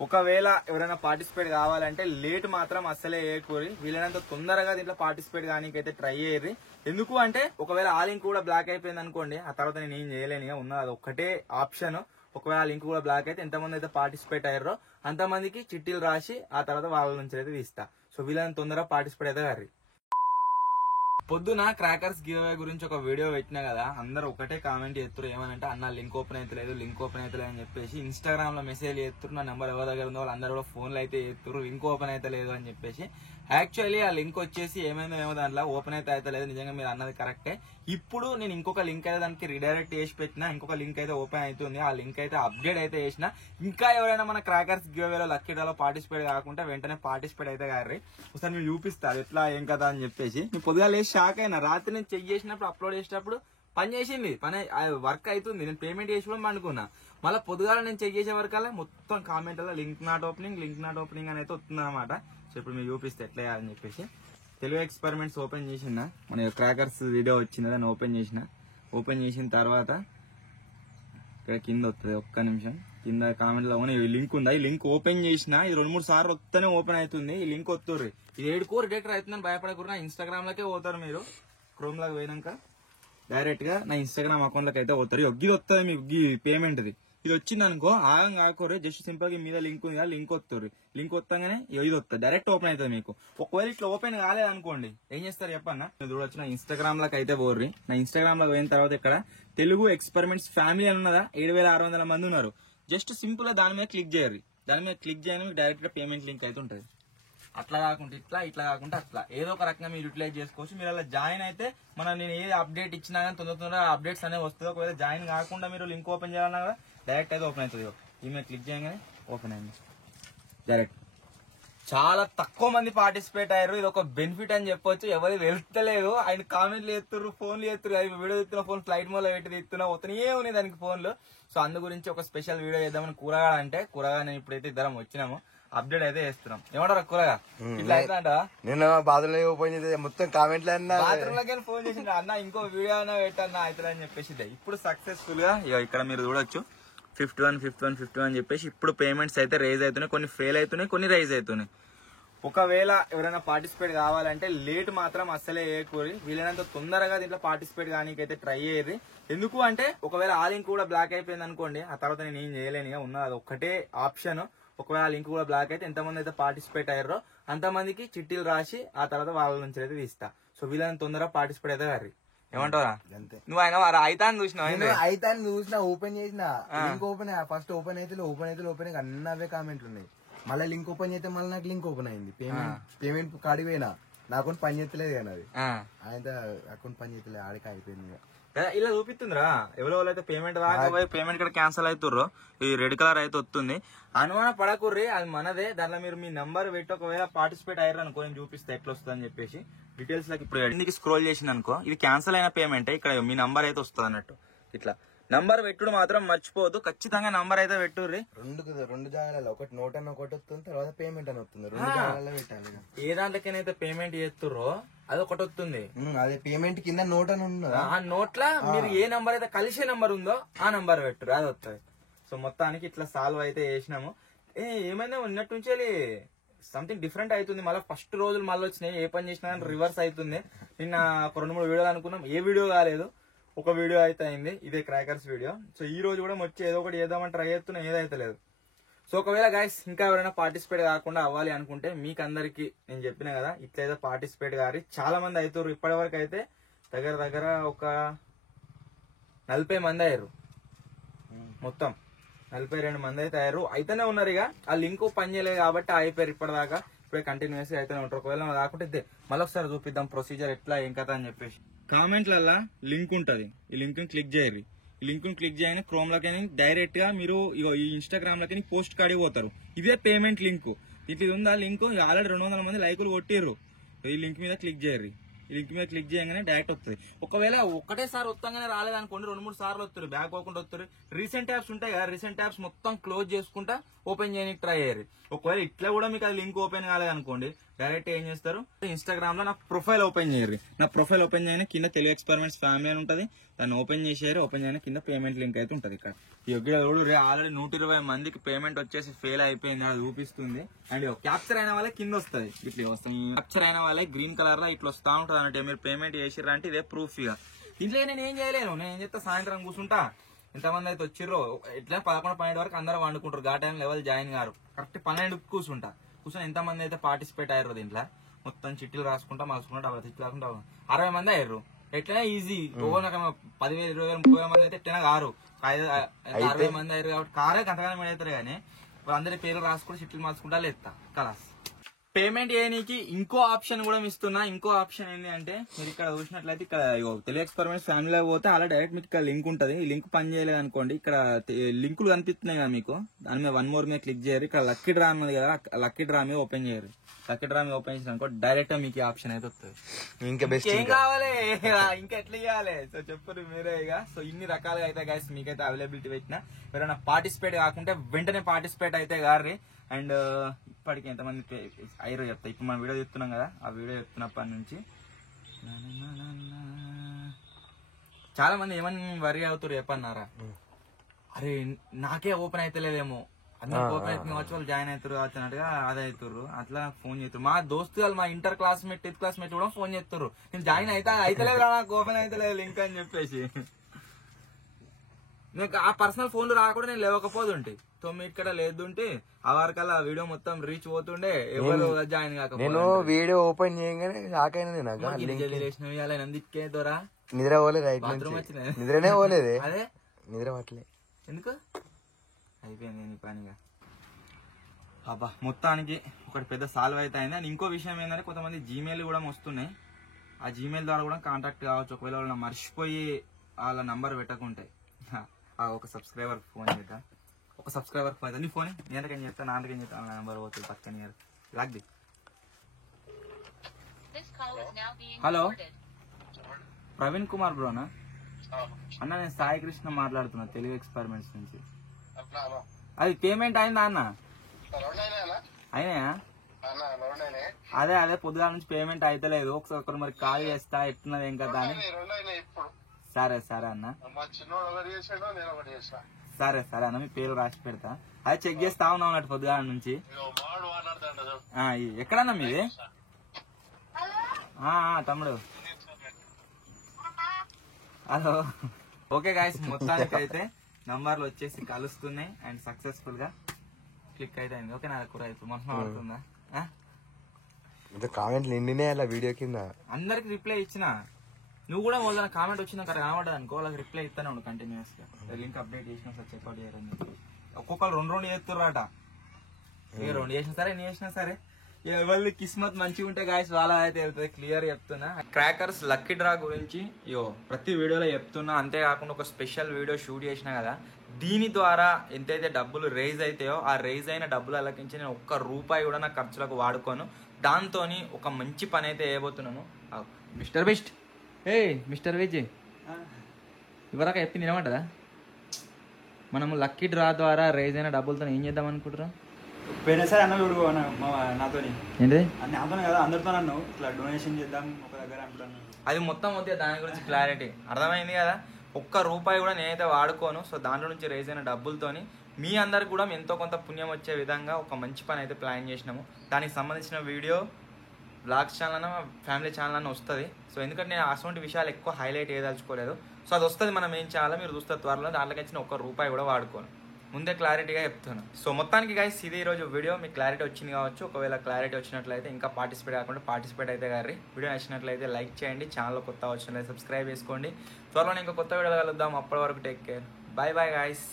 ఒకవేళ ఎవరైనా పార్టిసిపేట్ కావాలంటే లేట్ మాత్రం అస్సలే చేయకూరి, వీలైనంత తొందరగా దీంట్లో పార్టిసిపేట్ కానీకైతే ట్రై చేయరు. ఎందుకు అంటే ఒకవేళ ఆ లింక్ కూడా బ్లాక్ అయిపోయింది అనుకోండి, ఆ తర్వాత నేను ఏం చేయలేను, ఇక ఉన్నది అది ఒక్కటే ఆప్షన్. ఒకవేళ ఆ లింక్ కూడా బ్లాక్ అయితే ఎంతమంది అయితే పార్టిసిపేట్ అయ్యారో అంతమందికి చిట్టీలు రాసి ఆ తర్వాత వాళ్ళ నుంచి అయితే తీస్తా. సో వీలైనంత తొందరగా పార్టిసిపేట్ అయితే గారి. పొద్దున క్రాకర్స్ గివ్ అవే గురించి ఒక వీడియో పెట్టినా కదా, అందరూ ఒకటే కామెంట్ చేస్తారు ఏమనంటే అన్న లింక్ ఓపెన్ అవుతలేదు అని చెప్పేసి ఇన్స్టాగ్రామ్ లో మెసేజ్ చేస్తారు. నా నెంబర్ ఎవరి దగ్గర ఉందో వాళ్ళందరూ కూడా ఫోన్లు అయితే చేస్తారు లింక్ ఓపెన్ అవుతలేదు అని చెప్పేసి. యాక్చువల్లీ ఆ లింక్ వచ్చేసి ఏమో దాంట్లో ఓపెన్ అయితే అవుతలేదు, నిజంగా మీరు అన్నది కరెక్టే. ఇప్పుడు నేను ఇంకొక లింక్ అయితే దానికి రిడైరెక్ట్ చేసి పెట్టినా, ఇంకొక లింక్ అయితే ఓపెన్ అవుతుంది, ఆ లింక్ అయితే అప్డేట్ అయితే చేసిన. ఇంకా ఎవరైనా మన క్రాకర్స్ గివ్ అవేలో లక్కీ డ్రాలో పార్టిసిపేట్ కాకుండా వెంటనే పార్టిసిపేట్ అయితే గారి. ఒకసారి మీరు చూపిస్తారు ఎట్లా ఏం కదా అని చెప్పేసి. నేను పొద్దుగా లేచి షాక్ అయినా, రాత్రి నేను చెక్ చేసినప్పుడు అప్లోడ్ చేసినప్పుడు పని చేసింది, పని వర్క్ అవుతుంది, నేను పేమెంట్ చేసి కూడా అనుకున్నా. మళ్ళీ పొద్దుగాల నేను చెక్ చేసే వరకు అలా మొత్తం కామెంట్ అలా లింక్ నాట్ ఓపెనింగ్ అని అయితే వస్తుంది అనమాట. సో ఇప్పుడు మీరు చూపిస్తే ఎట్లా చేయాలని చెప్పేసి తెలుగు ఎక్స్పెరిమెంట్స్ ఓపెన్ చేసిన, మన క్రాకర్స్ వీడియో వచ్చింది దాన్ని ఓపెన్ చేసిన తర్వాత ఇక్కడ కింద వస్తుంది, ఒక్క నిమిషం కింద కామెంట్ లో లింక్ ఉందా, ఈ లింక్ ఓపెన్ చేసిన ఇది 2-3 సార్లు వస్తేనే ఓపెన్ అవుతుంది. ఈ లింక్ వస్తుర్రి, ఇది 7 కోర్ డేటర్ అవుతుందని భయపడకుండా ఇన్స్టాగ్రామ్ లకే పోతారు మీరు. క్రోమ్ లాగా పోయినాక డైరెక్ట్ గా నా ఇన్స్టాగ్రామ్ అకౌంట్ లకి అయితే పోతారు. ఇది వస్తుంది మీకు పేమెంట్, ఇది వచ్చింది అనుకో ఆగం కాకూరి, జస్ట్ సింపుల్ గా మీద లింక్ ఉంది, లింక్ వస్తుంది, లింక్ వస్తాగానే ఇది వస్తుంది, డైరెక్ట్ ఓపెన్ అవుతుంది మీకు. ఒకవేళ ఇట్లా ఓపెన్ కాలేదు అనుకోండి ఏం చేస్తారు చెప్పన్నా, చూడొచ్చు నా ఇన్స్టాగ్రామ్ లకి అయితే పోర్రి. నా ఇన్స్టాగ్రామ్ లో పోయిన తర్వాత ఇక్కడ తెలుగు ఎక్స్పెరిమెంట్స్ ఫ్యామిలీ అని ఉన్నదా, 7600 మంది ఉన్నారు. జస్ట్ సింపుల్ గా దాని మీద క్లిక్ చేయరు, దాని మీద క్లిక్ చేయని మీకు డైరెక్ట్ గా పేమెంట్ లింక్ అయితే ఉంటుంది. అట్లా కాకుండా ఇట్లా కాకుండా అట్లా ఏదో ఒక రకంగా మీరు యూటిలైజ్ చేసుకోవచ్చు. మీరు అలా జాయిన్ అయితే నేను ఏది అప్డేట్ ఇచ్చినా కానీ తొందరగా అప్డేట్స్ అనేవి వస్తుంది. ఒకవేళ జాయిన్ కాకుండా మీరు లింక్ ఓపెన్ చేయాలన్నా కూడా డైరెక్ట్ అయితే ఓపెన్ అవుతుంది. ఈ మీద క్లిక్ చేయగానే ఓపెన్ అయింది డైరెక్ట్. చాలా తక్కువ మంది పార్టిసిపేట్ అయ్యారు, ఇది ఒక బెనిఫిట్ అని చెప్పొచ్చు. ఎవరు వెళ్తలేదు, ఆయన కామెంట్లు చేస్తున్నారు, ఫోన్లు చేస్తున్నారు, అవి వీడియో తీస్తున్న ఫోన్ ఫ్లైట్ మోడ్ లో పెట్టి తీస్తున్నా, వస్తున్నాయే ఉన్నాయి దానికి ఫోన్లు. సో అందు గురించి ఒక స్పెషల్ వీడియో చేద్దామని కూరగా నేను ఇప్పుడైతే ఇద్దరం వచ్చినాము, అప్డేట్ అయితే చేస్తున్నాం. ఏమంటారు కూరగా ఇట్లా అయితే అంట. నేను బాత్రూమ్ ఓపెన్ చేస్తే మొత్తం కామెంట్లు బాత్రూమ్ లోకి ఫోన్ చేసిండు, అన్న ఇంకో వీడియో అయినా పెట్టన్నా అవుతుంది అని చెప్పేసి. ఇప్పుడు సక్సెస్ఫుల్ గా ఇక్కడ మీరు చూడొచ్చు 51 అని చెప్పేసి ఇప్పుడు పేమెంట్స్ అయితే రైజ్ అవుతున్నాయి, కొన్ని ఫెయిల్ అవుతున్నాయి, కొన్ని రైజ్ అవుతున్నాయి. ఒకవేళ ఎవరైనా పార్టిసిపేట్ కావాలంటే లేట్ మాత్రం అస్సలే చేయకూరి, వీలైనంత తొందరగా దీంట్లో పార్టిసిపేట్ కానీకైతే ట్రై చేయరు. ఎందుకు అంటే ఒకవేళ ఆ లింక్ కూడా బ్లాక్ అయిపోయింది అనుకోండి, ఆ తర్వాత నేను ఏం చేయలేను, ఇక ఉన్నది అది ఒక్కటే ఆప్షన్. ఒకవేళ ఆ లింక్ కూడా బ్లాక్ అయితే ఎంతమంది అయితే పార్టిసిపేట్ అయ్యారో అంతమందికి చిట్టీలు రాసి ఆ తర్వాత వాళ్ళ నుంచి అయితే తీస్తా. సో వీళ్ళని తొందరగా పార్టిసిపేట్ అయితే గారి. ఏమంటావా నువ్వు ఆయన అయితాన్ని చూసినా ఓపెన్ చేసిన లింక్ ఓపెన్ ఫస్ట్ ఓపెన్ అయితే అన్ని అవే కామెంట్లు ఉన్నాయి. మళ్ళీ లింక్ ఓపెన్ చేస్తే మళ్ళీ నాకు లింక్ ఓపెన్ అయింది, పేమెంట్ కాడికి పోయినా నా అకౌంట్ పని చేస్తలేదు కానీ అది ఆయన అకౌంట్ పని చేస్తలేదు, ఆడికి అయిపోయింది. ఇలా చూపిస్తుందిరా ఎవరో అయితే పేమెంట్ రాకపోయి పేమెంట్ ఇక్కడ క్యాన్సిల్ అవుతుర్రో, ఈ రెడ్ కలర్ అయితే వస్తుంది. అనుమాన పడకుర్రి, అది మనదే. దాంట్లో మీరు మీ నంబర్ పెట్టి ఒకవేళ పార్టిసిపేట్ అయ్యారు అనుకో, నేను చూపిస్తే ఎట్లా వస్తుంది అని చెప్పేసి డీటెయిల్స్ లకి. ఇప్పుడు ఇంటికి స్క్రోల్ చేసింది అనుకో, ఇది క్యాన్సిల్ అయిన పేమెంట్, ఇక్కడ మీ నంబర్ అయితే వస్తుంది అన్నట్టు. ఇట్లా నంబర్ పెట్టుడు మాత్రం మర్చిపోవద్దు, ఖచ్చితంగా నంబర్ అయితే పెట్టుర్రి. రెండు జాగాలలో ఒకటి నోట్ అని ఒకటి వస్తుంది, తర్వాత పేమెంట్ అని వస్తుంది, 2 జాగాలలో పెట్టాలి. ఏ దాంట్లోకైతే పేమెంట్ చేస్తుర్రో అది ఒకటి వస్తుంది, అదే పేమెంట్ కింద నోట్ అని ఉన్నది, ఆ నోట్లా మీరు ఏ నంబర్ అయితే కలిసే నంబర్ ఉందో ఆ నంబర్ పెట్టుర్రు, అది వస్తుంది. సో మొత్తానికి ఇట్లా సాల్వ్ అయితే చేసినాము. ఏమైనా ఉన్నట్టు నుంచి సంథింగ్ డిఫరెంట్ అవుతుంది. మళ్ళీ ఫస్ట్ రోజులు మళ్ళీ వచ్చినాయి, ఏ పని చేసినా కానీ రివర్స్ అవుతుంది. నిన్న ఒక 2-3 వీడియోలు అనుకున్నాం, ఏ వీడియో కాలేదు, ఒక వీడియో అయితే అయింది, ఇదే క్రాకర్స్ వీడియో. సో ఈ రోజు కూడా వచ్చి ఏదో ఒకటి చేద్దామని ట్రై చేస్తున్నా, ఏదైతే లేదు. సో ఒకవేళ గైస్ ఇంకా ఎవరైనా పార్టిసిపేట్ కాకుండా అవ్వాలి అనుకుంటే మీకు అందరికి నేను చెప్పిన కదా, ఇట్లయితే పార్టిసిపేట్ కాదు. చాలా మంది అవుతారు, ఇప్పటి వరకు అయితే దగ్గర ఒక 40 మంది అయ్యారు, మొత్తం 42 మంది అయితే అయ్యారు, అయితేనే ఉన్నారు. ఇక ఆ లింక్ పని చేయలేదు కాబట్టి అయిపోయారు ఇప్పటిదాకా, ఇప్పుడే కంటిన్యూస్ గా అయితేనే ఉంటారు. ఒకవేళ కాకుంటే మళ్ళీ ఒకసారి చూపిద్దాం ప్రొసీజర్ ఎట్లా ఏం కదా అని చెప్పేసి. కామెంట్లల్లా లింక్ ఉంటది, ఈ లింక్ క్లిక్ చేయరు. ఈ లింక్ క్లిక్ చేయని క్రోమ్ లోకి డైరెక్ట్ గా మీరు ఈ ఇన్స్టాగ్రామ్ లోకి పోస్ట్ కాడికి పోతారు. ఇదే పేమెంట్ లింక్, ఇది ఉందా లింక్, ఆల్రెడీ 200 మంది లైకులు కొట్టిర్రు. ఈ లింక్ మీద క్లిక్ చేయరు, ఈ లింక్ మీద క్లిక్ చేయగానే డైరెక్ట్ వస్తుంది. ఒకవేళ ఒకటేసారి వస్తాగానే రాలేదనుకోండి, 2-3 సార్లు వస్తారు, బ్యాక్ పోకుండా వస్తారు. రీసెంట్ ట్యాబ్స్ ఉంటాయి కదా, రీసెంట్ ట్యాబ్స్ మొత్తం క్లోజ్ చేసుకుంటా ఓపెన్ చేయడానికి ట్రై అయ్యారు. ఒకవేళ ఇట్లా కూడా మీకు అది లింక్ ఓపెన్ కాలేదనుకోండి, డైరెక్ట్ ఏం చేస్తారు, ఇన్స్టాగ్రామ్ లో నా ప్రొఫైల్ ఓపెన్ చేయరు. నా ప్రొఫైల్ ఓపెన్ చేయని కింద తెలుగు ఎక్స్పెరిమెంట్స్ ఫ్యామిలీ అని ఉంటుంది, దాన్ని ఓపెన్ చేసారు. ఓపెన్ చేయని కింద పేమెంట్ లింక్ అయితే ఉంటుంది. ఇక్కడ ఈ ఒగ్గిడు ఆల్రెడీ 120 మందికి పేమెంట్ వచ్చేసి ఫెయిల్ అయిపోయింది అది చూపిస్తుంది. అండ్ క్యాప్చర్ అయిన వాళ్ళే కింద వస్తుంది, ఇట్లా వస్తుంది. క్యాప్చర్ అయిన వాళ్ళే గ్రీన్ కలర్ లో ఇట్లా వస్తా ఉంటుంది అన్నట్టు. మీరు పేమెంట్ చేసిర్రు ఇదే ప్రూఫ్. ఇక ఇంట్లో నేను ఏం చేయలేను, నేను ఏం చేస్తా, సాయంత్రం కూర్చుంటా. ఎంతమంది అయితే వచ్చిర్రో ఎట్లా 11-12 వరకు అందరూ వండుకుంటారు. గా టైం లెవెల్ జాయిన్ గారు కరెక్ట్ 12 కూర్చుంటా. కూర్చొని ఎంతమంది అయితే పార్టిసిపేట్ అయ్యారు దీంట్లో మొత్తం చిట్టీలు రాసుకుంటా మార్చుకుంటా చిట్లు రాసుకుంటా 60 మంది అయ్యారు. ఎట్లయినా ఈజీ. 10,000, 20,000, 30,000 మంది అయితే ఎట్లయినా కారు. 60 మంది అయ్యారు కాబట్టి కారే గంటగానే అవుతారు. కానీ వాళ్ళందరి పేర్లు రాసుకుంటూ చిట్లు మార్చుకుంటా లేస్తా కలాస్. పేమెంట్ చేయడానికి ఇంకో ఆప్షన్ కూడా ఇస్తున్నా. ఇంకో ఆప్షన్ ఏంటి అంటే, మీరు ఇక్కడ చూసినట్లయితే ఇక్కడ తెలుగు ఎక్స్పెరిమెంట్స్ ఫ్యామిలీలో పోతే అలా డైరెక్ట్ మీకు ఇక్కడ లింక్ ఉంటుంది. ఈ లింక్ పని చేయలేదు అనుకోండి, ఇక్కడ లింకులు కనిపిస్తున్నాయి కదా మీకు, దాని మీద 1 more మీద క్లిక్ చేయరు. ఇక్కడ లక్కీ డ్రా ఉంది కదా, లక్కీ డ్రా మీద ఓపెన్ చేయరు. లక్కీ డ్రా మీద ఓపెన్ చేసిన అనుకో డైరెక్ట్ మీకు ఈ ఆప్షన్ అయితే వస్తుంది. ఇంకా బెస్ట్ ఏం కావాలి ఇంకా ఎట్లా చేయాలి సో చెప్పరు మీరే. ఇక సో ఇన్ని రకాలుగా అయితే గైస్ మీకైతే అవైలబిలిటీ పెట్టినా. ఎవరైనా పార్టిసిపేట్ కాకుంటే వెంటనే పార్టిసిపేట్ అయితే గారి. అండ్ ఇప్పటికి ఎంతమంది అయ్యారో చెప్తా. ఇప్పుడు మనం వీడియో చెప్తున్నాం కదా, ఆ వీడియో చెప్తున్నప్పటి నుంచి చాలా మంది ఏమని వరి అవుతారు చెప్పన్నారా, అరే నాకే ఓపెన్ అయితే లేదేమో, అందరికి ఓపెన్ అయితే వచ్చి వాళ్ళు జాయిన్ అవుతారు అన్నట్టుగా అదే అవుతారు. అట్లా ఫోన్ చేస్తారు మా దోస్తు వాళ్ళు, మా ఇంటర్ క్లాస్మేట్ 10th క్లాస్మేట్ కూడా ఫోన్ చేస్తారు, నేను జాయిన్ అయితే లేదు నాకు ఓపెన్ అయితే లేదు లింక్ అని చెప్పేసి. నాకు ఆ పర్సనల్ ఫోన్లు రాకుండా నేను లేవకపోతుంటే 9 ఇక్కడ లేదుంటే ఆ వారికల్లా వీడియో మొత్తం రీచ్ పోతుండే, ఎవరు జాయిన్ కాకపోతే. నేను వీడియో ఓపెన్ చేయగానే షాక్ అయినది. నాకు అందుకే దొరా నిద్ర పోలేదు, బాత్రూమ్ వచ్చింది, నిద్రనే పోలేదే. అదే నిద్ర పట్టలే ఎందుకు అయిపోయింది నీ పనిగా. అబ్బా మొత్తానికి ఒకటి పెద్ద సాల్వ్ అయితే అయింది. అండ్ ఇంకో విషయం ఏంటంటే, కొంతమంది జీమెయిల్ కూడా వస్తున్నాయి. ఆ జీమెయిల్ ద్వారా కూడా కాంటాక్ట్ కావచ్చు. ఒకవేళ వాళ్ళని మర్చిపోయి వాళ్ళ నంబర్ పెట్టకుంటాయి. ఒక సబ్స్క్రైబర్ ఫోన్ చేద్దాం, ఒక సబ్స్క్రైబర్ ఫోన్ నీ ఫోన్ ఎంతకని చెప్తా, నాన్నకని చెప్తా, నెంబర్ పోతుంది పక్కన లాగ్ది. హలో ప్రవీణ్ కుమార్ బ్రోనా అన్న, నేను సాయి కృష్ణ మాట్లాడుతున్నా తెలుగు ఎక్స్పెరిమెంట్స్ నుంచి. అది పేమెంట్ అయిందా అన్న? అయినాయా? అదే అదే పొద్దుగాల నుంచి పేమెంట్ అయితలేదు. ఒకసారి మరి కాల్ చేస్తా ఎట్టున్నది ఏం కదా అని. సరే సరే అన్న, సరే సరే అన్న, మీ పేరు రాసి పెడతా. అది చెక్ చేస్తా ఉన్నాం అన్నట్టు పొద్దుగాల నుంచి. ఎక్కడన్నా మీది? తమ్ముడు హలో. ఓకే గాయస్, మొత్తానికి అయితే నంబర్లు వచ్చేసి కలుస్తున్నాయి అండ్ సక్సెస్ఫుల్ గా క్లిక్ అయితే అయింది. ఓకే నా కూర ఇప్పుడు మొత్తం పడుతుందా? కామెంట్లు నిండినే అలా వీడియో కింద అందరికి రిప్లై ఇచ్చిన. నువ్వు కూడా వాళ్ళ కామెంట్ వచ్చిన కనబడదు అనుకో, వాళ్ళకి రిప్లై ఇస్తానే ఉండు కంటిన్యూస్ గా. లింక్ అప్డేట్ చేసిన సార్ చెక్అౌట్ చేయరని. ఒక్కొక్కరు 2 చేస్తుర్రాట. ఇక 2 చేసినా సరే, ఎన్ని చేసినా సరే, ఎవరి కిస్మత్ మంచిగా ఉంటే గాయస్ వాళ్ళ అయితే వెళ్తుంది. క్లియర్ చెప్తున్నా. క్రాకర్స్ లక్కీ డ్రా గురించి ప్రతి వీడియోలో చెప్తున్నా. అంతేకాకుండా ఒక స్పెషల్ వీడియో షూట్ చేసినా కదా, దీని ద్వారా ఎంతైతే డబ్బులు రేజ్ అవుతాయో ఆ రేజ్ అయిన డబ్బులు అలకించి నేను ₹1 కూడా నా ఖర్చులకు వాడుకోను. దాంతో ఒక మంచి పని అయితే వేయబోతున్నాను. మిస్టర్ బెస్ట్ మిస్టర్ విజయ్ ఇవరాక చెప్తే నిలమంటదా? మనము లక్కీ డ్రా ద్వారా రేజ్ అయిన డబ్బులతో ఏం చేద్దాం అనుకుంటున్నాం? పోయినా సరే అన్న చూడు నాతో ఏంటి నాతో కదా అందరితో నన్ను ఇట్లా డొనేషన్ చేద్దాం ఒక దగ్గర అంటున్నాను. అది మొత్తం వద్దే, దాని గురించి క్లారిటీ అర్థమైంది కదా. ₹1 కూడా నేనైతే వాడుకోను. సో దాంట్లో నుంచి రేజ్ అయిన డబ్బులతోని మీ అందరికి కూడా ఎంతో కొంత పుణ్యం వచ్చే విధంగా ఒక మంచి పని అయితే ప్లాన్ చేసినాము. దానికి సంబంధించిన వీడియో బ్లాగ్స్ ఛానల్ అన్న ఫ్యామిలీ ఛానల్ అన్న వస్తుంది. సో ఎందుకంటే నేను అటువంటి విషయాలు ఎక్కువ హైలైట్ చేయదలుచుకోలేదు. సో అది వస్తుంది, మనం ఏం చేయాలో మీరు చూస్తే త్వరలో. దాంట్లోకి వచ్చిన ₹1 కూడా వాడుకోను, ముందే క్లారిటీగా చెప్తున్నాను. సో మొత్తానికి గైస్ ఇది ఈరోజు వీడియో. మీకు క్లారిటీ వచ్చింది కావచ్చు. ఒకవేళ క్లారిటీ వచ్చినట్లయితే ఇంకా పార్టిసిపేట్ కాకుండా పార్టిసిపేట్ అయితే గారి. వీడియో నచ్చినట్లయితే లైక్ చేయండి, ఛానల్లో కొత్త వచ్చినట్లయితే సబ్స్క్రైబ్ చేసుకోండి. త్వరలో ఇంకా కొత్త వీడియోలు కలుద్దాం. అప్పటి వరకు take care, bye bye guys.